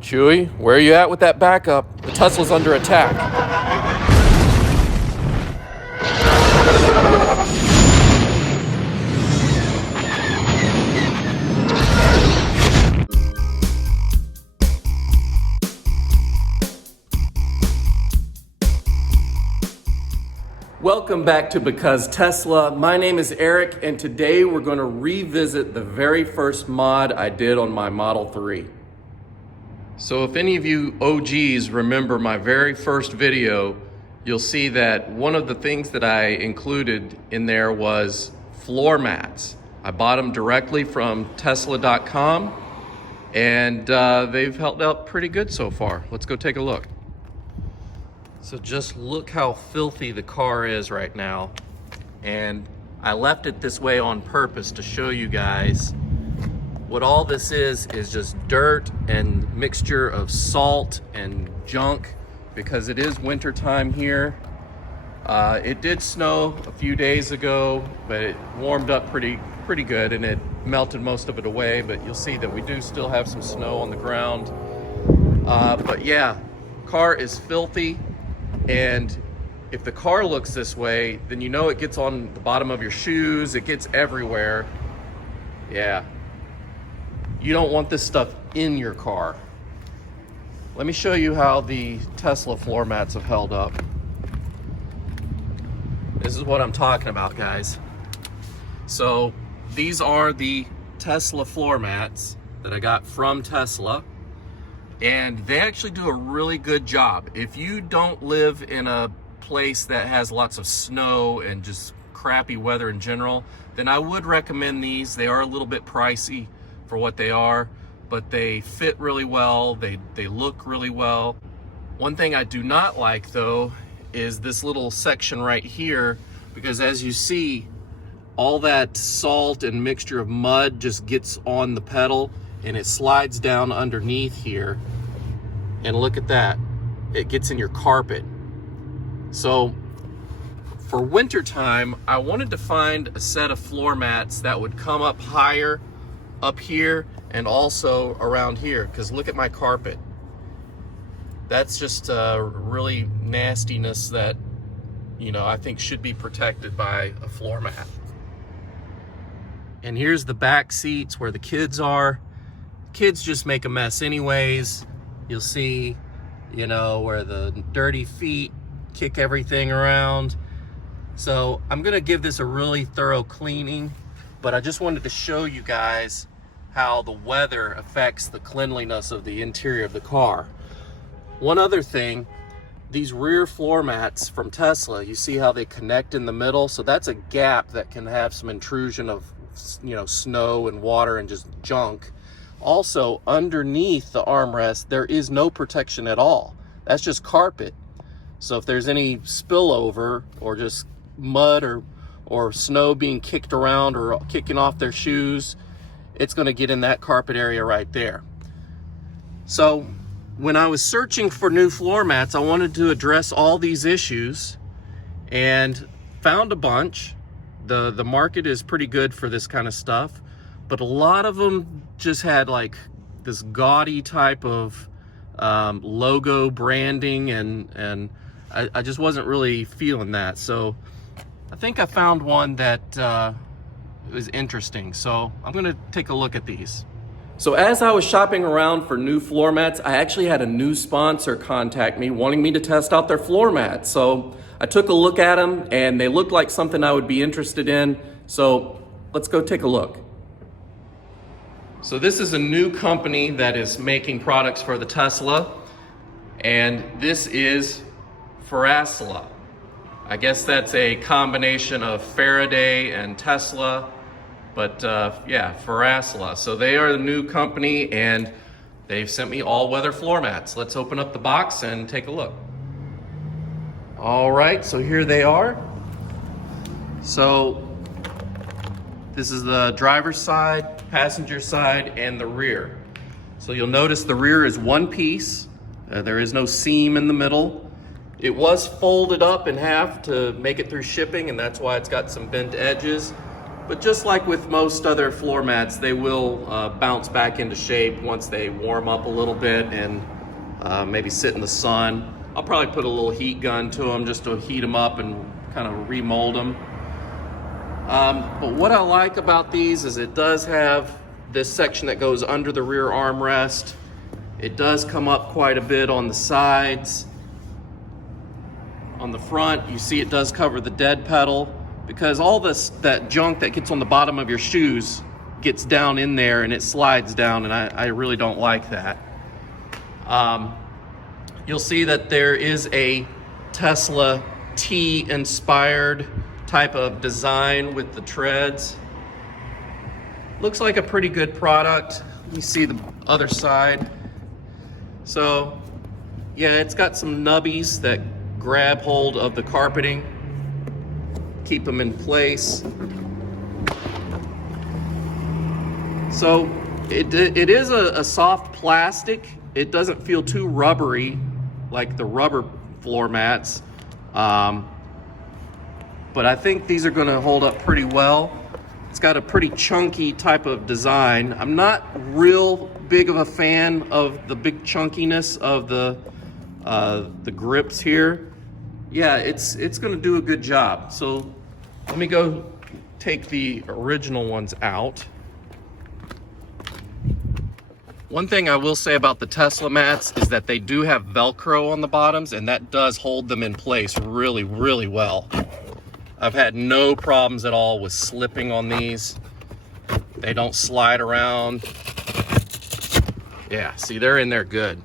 Chewy, where are you at with that backup? The Tesla's under attack. Welcome back to Because Tesla. My name is Eric, and today we're going to revisit the very first mod I did on my Model 3. So if any of you OGs remember my very first video, you'll see that one of the things that I included in there was floor mats. I bought them directly from Tesla.com, and they've held up pretty good so far. Let's go take a look. So just look how filthy the car is right now. And I left it this way on purpose to show you guys what all this is just dirt and mixture of salt and junk, because it is winter time here. It did snow a few days ago, but it warmed up pretty good and it melted most of it away, but you'll see that we do still have some snow on the ground. But yeah, car is filthy. And if the car looks this way, then you know it gets on the bottom of your shoes, it gets everywhere. Yeah. You don't want this stuff in your car. Let me show you how the Tesla floor mats have held up. This is what I'm talking about, guys. So these are the Tesla floor mats that I got from Tesla. And they actually do a really good job. If you don't live in a place that has lots of snow and just crappy weather in general, then I would recommend these. They are a little bit pricey for what they are, but they fit really well. They look really well. One thing I do not like though is this little section right here, because as you see, all that salt and mixture of mud just gets on the pedal and it slides down underneath here. And look at that, it gets in your carpet. So for winter time, I wanted to find a set of floor mats that would come up higher up here and also around here, because look at my carpet. That's just really nastiness that, you know, I think should be protected by a floor mat. And here's the back seats where the kids are. Kids just make a mess anyways. You'll see, you know, where the dirty feet kick everything around. So I'm gonna give this a really thorough cleaning, but I just wanted to show you guys how the weather affects the cleanliness of the interior of the car. One other thing, these rear floor mats from Tesla, you see how they connect in the middle? So that's a gap that can have some intrusion of, you know, snow and water and just junk. Also, underneath the armrest, there is no protection at all. That's just carpet. So if there's any spillover or just mud or snow being kicked around or kicking off their shoes, it's gonna get in that carpet area right there. So when I was searching for new floor mats, I wanted to address all these issues and found a bunch. The market is pretty good for this kind of stuff, but a lot of them just had like this gaudy type of logo branding, and I just wasn't really feeling that. So I think I found one that was interesting. So I'm gonna take a look at these. So as I was shopping around for new floor mats, I actually had a new sponsor contact me wanting me to test out their floor mats. So I took a look at them and they looked like something I would be interested in. So let's go take a look. So this is a new company that is making products for the Tesla, and this is Farasla. I guess that's a combination of Faraday and Tesla, but yeah, Farasla. So they are the new company and they've sent me all-weather floor mats. Let's open up the box and take a look. All right, so here they are. So this is the driver's side, passenger side, and the rear. So you'll notice the rear is one piece. There is no seam in the middle. It was folded up in half to make it through shipping, and that's why it's got some bent edges. But just like with most other floor mats, they will bounce back into shape once they warm up a little bit and maybe sit in the sun. I'll probably put a little heat gun to them just to heat them up and kind of remold them. But what I like about these is it does have this section that goes under the rear armrest. It does come up quite a bit on the sides. On the front, you see it does cover the dead pedal, because all that junk that gets on the bottom of your shoes gets down in there and it slides down, and I really don't like that. You'll see that there is a Tesla T inspired type of design with the treads. Looks like a pretty good product. Let me see the other side. So yeah, it's got some nubbies that grab hold of the carpeting, keep them in place. So it is a soft plastic. It doesn't feel too rubbery like the rubber floor mats. But I think these are gonna hold up pretty well. It's got a pretty chunky type of design. I'm not real big of a fan of the big chunkiness of the grips here. Yeah, it's gonna do a good job. So let me go take the original ones out. One thing I will say about the Tesla mats is that they do have Velcro on the bottoms, and that does hold them in place really, really well. I've had no problems at all with slipping on these. They don't slide around. Yeah, see, they're in there good.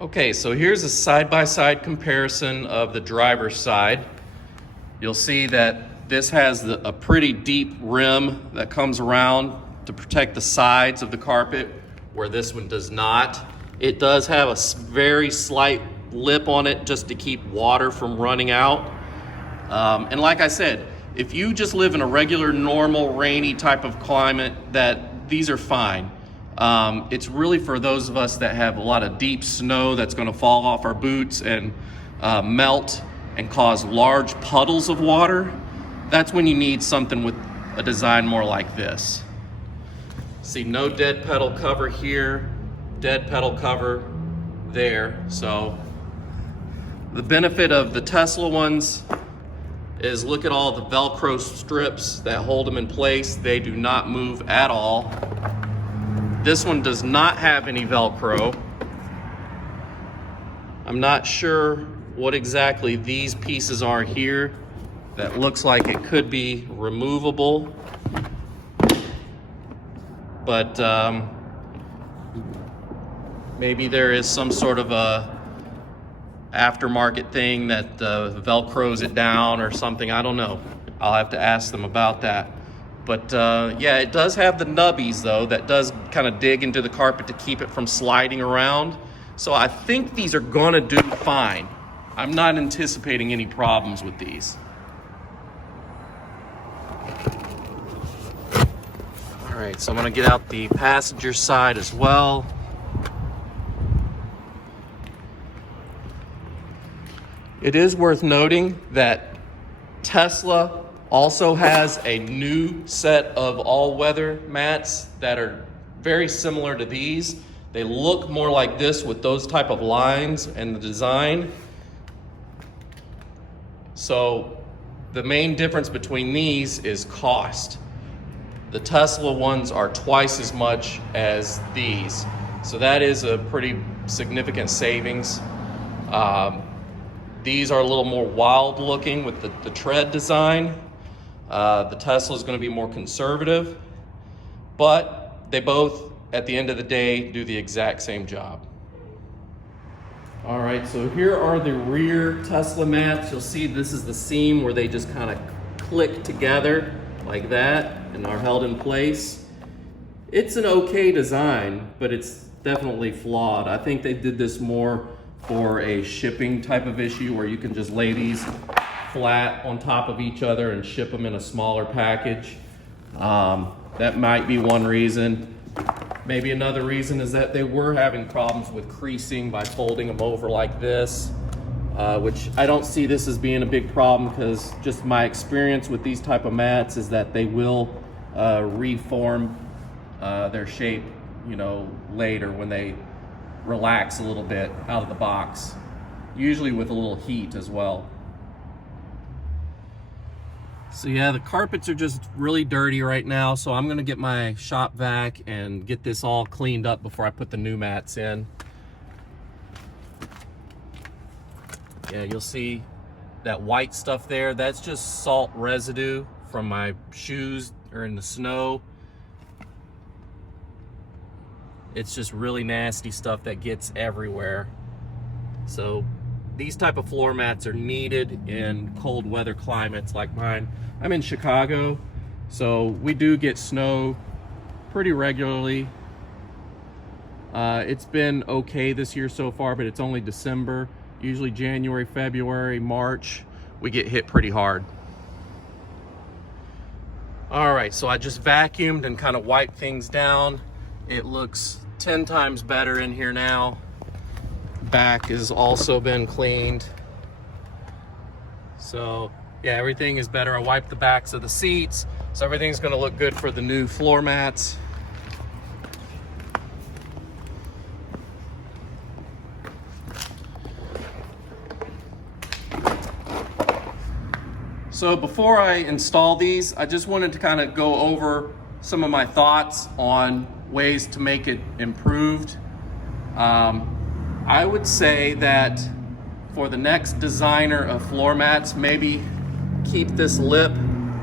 Okay, so here's a side-by-side comparison of the driver's side. You'll see that this has a pretty deep rim that comes around to protect the sides of the carpet, where this one does not. It does have a very slight lip on it just to keep water from running out. And like I said, if you just live in a regular, normal, rainy type of climate, these are fine. It's really for those of us that have a lot of deep snow that's gonna fall off our boots and melt and cause large puddles of water. That's when you need something with a design more like this. See, no dead pedal cover here, dead pedal cover there. So the benefit of the Tesla ones is, look at all the Velcro strips that hold them in place. They do not move at all. This one does not have any Velcro. I'm not sure what exactly these pieces are here. That looks like it could be removable, but maybe there is some sort of a aftermarket thing that Velcros it down or something. I don't know. I'll have to ask them about that. But yeah, it does have the nubbies though that does kind of dig into the carpet to keep it from sliding around. So I think these are gonna do fine. I'm not anticipating any problems with these. All right, so I'm gonna get out the passenger side as well. It is worth noting that Tesla also has a new set of all-weather mats that are very similar to these. They look more like this with those type of lines and the design. So the main difference between these is cost. The Tesla ones are twice as much as these. So that is a pretty significant savings. These are a little more wild looking with the tread design. The Tesla is going to be more conservative, but they both, at the end of the day, do the exact same job. All right, so here are the rear Tesla mats. You'll see this is the seam where they just kind of click together like that and are held in place. It's an okay design, but it's definitely flawed. I think they did this more for a shipping type of issue where you can just lay these flat on top of each other and ship them in a smaller package. That might be one reason. Maybe another reason is that they were having problems with creasing by folding them over like this. which I don't see this as being a big problem, because just my experience with these type of mats is that they will reform their shape, you know, later when they relax a little bit out of the box, usually with a little heat as well. So yeah, the carpets are just really dirty right now, so I'm gonna get my shop vac and get this all cleaned up before I put the new mats in. Yeah, you'll see that white stuff there. That's just salt residue from my shoes or in the snow. It's just really nasty stuff that gets everywhere. So these type of floor mats are needed in cold weather climates like mine. I'm in Chicago, so we do get snow pretty regularly. It's been okay this year so far, but it's only December. Usually January, February, March, we get hit pretty hard. All right, so I just vacuumed and kind of wiped things down. It looks 10 times better in here now. Back has also been cleaned. So yeah, everything is better. I wiped the backs of the seats, so everything's gonna look good for the new floor mats. So before I install these, I just wanted to kind of go over some of my thoughts on ways to make it improved. I would say that for the next designer of floor mats, maybe keep this lip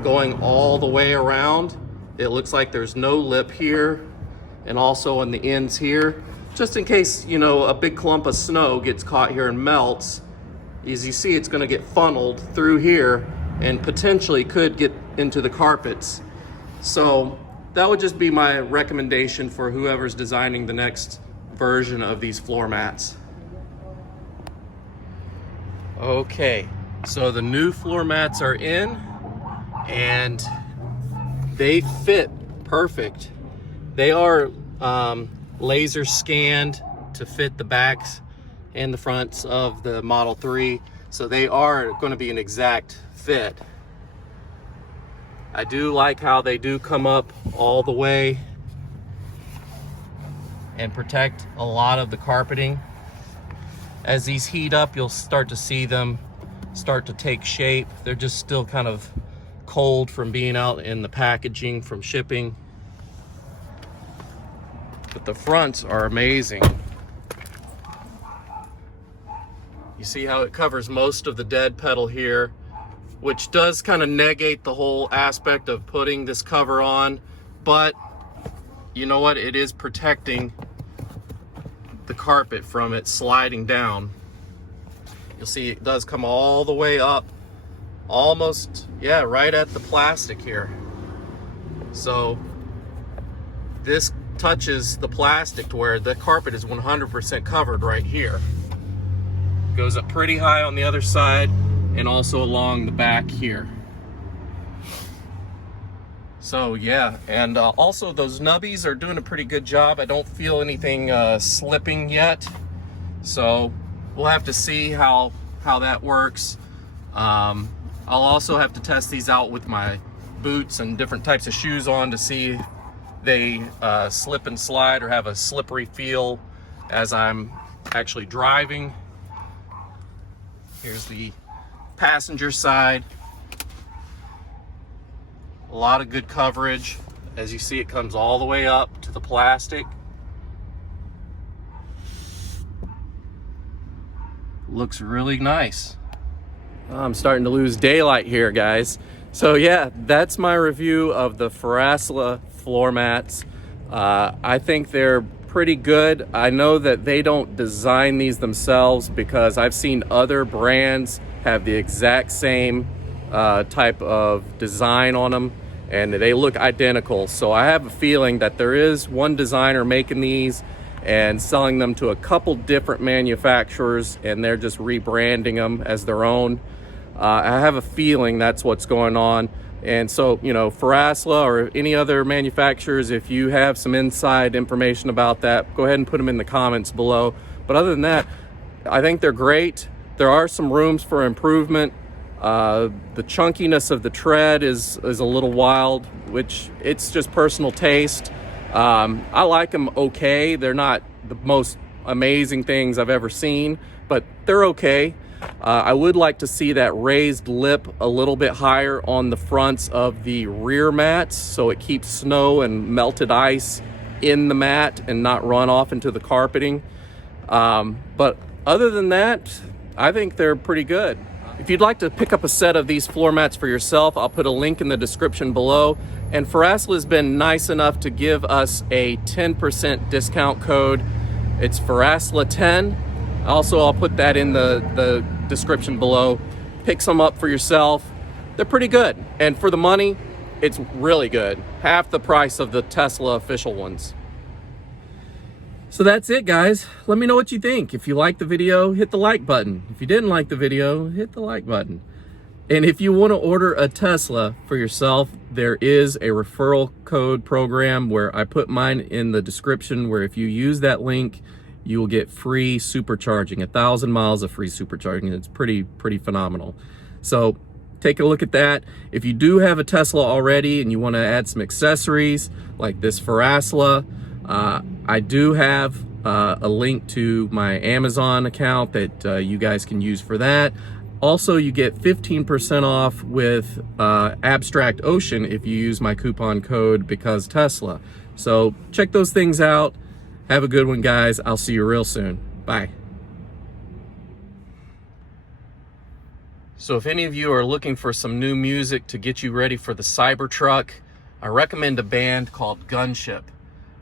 going all the way around. It looks like there's no lip here, and also on the ends here, just in case, you know, a big clump of snow gets caught here and melts. As you see, it's going to get funneled through here and potentially could get into the carpets. So that would just be my recommendation for whoever's designing the next version of these floor mats. Okay, so the new floor mats are in and they fit perfect. They are laser scanned to fit the backs and the fronts of the Model 3, so they are going to be an exact fit. I do like how they do come up all the way and protect a lot of the carpeting. As these heat up, you'll start to see them start to take shape. They're just still kind of cold from being out in the packaging from shipping. But the fronts are amazing. You see how it covers most of the dead pedal here, which does kind of negate the whole aspect of putting this cover on, but you know what? It is protecting the carpet from it sliding down. You'll see it does come all the way up, almost, yeah, right at the plastic here. So this touches the plastic to where the carpet is 100% covered right here. Goes up pretty high on the other side and also along the back here. So yeah, and also those nubbies are doing a pretty good job. I don't feel anything slipping yet, so we'll have to see how that works. I'll also have to test these out with my boots and different types of shoes on to see if they slip and slide or have a slippery feel as I'm actually driving. Here's the passenger side. A lot of good coverage. As you see, it comes all the way up to the plastic. Looks really nice. I'm starting to lose daylight here, guys. So yeah, that's my review of the Farasla floor mats. I think they're pretty good. I know that they don't design these themselves because I've seen other brands have the exact same type of design on them and they look identical. So I have a feeling that there is one designer making these and selling them to a couple different manufacturers and they're just rebranding them as their own. I have a feeling that's what's going on. And so, you know, Farasla or any other manufacturers, if you have some inside information about that, go ahead and put them in the comments below. But other than that, I think they're great. There are some rooms for improvement. The chunkiness of the tread is a little wild, which it's just personal taste. I like them okay. They're not the most amazing things I've ever seen, but they're okay. I would like to see that raised lip a little bit higher on the fronts of the rear mats, so it keeps snow and melted ice in the mat and not run off into the carpeting. But other than that, I think they're pretty good. If you'd like to pick up a set of these floor mats for yourself, I'll put a link in the description below. And Farasla has been nice enough to give us a 10% discount code. It's Farasla10. Also, I'll put that in the description below. Pick some up for yourself. They're pretty good. And for the money, it's really good. Half the price of the Tesla official ones. So that's it, guys. Let me know what you think. If you liked the video, hit the like button. If you didn't like the video, hit the like button. And if you want to order a Tesla for yourself, there is a referral code program where I put mine in the description, where if you use that link, you will get free supercharging, 1,000 miles of free supercharging. It's pretty phenomenal. So take a look at that. If you do have a Tesla already and you want to add some accessories like this Farasla, I do have a link to my Amazon account that you guys can use for that. Also, you get 15% off with Abstract Ocean if you use my coupon code BecauseTesla. So check those things out. Have a good one, guys. I'll see you real soon. Bye. So if any of you are looking for some new music to get you ready for the Cybertruck, I recommend a band called Gunship.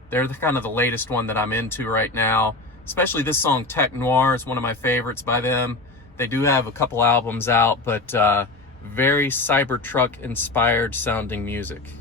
They're kind of the latest one that I'm into right now. Especially this song, Tech Noir, is one of my favorites by them. They do have a couple albums out, but very Cybertruck inspired sounding music.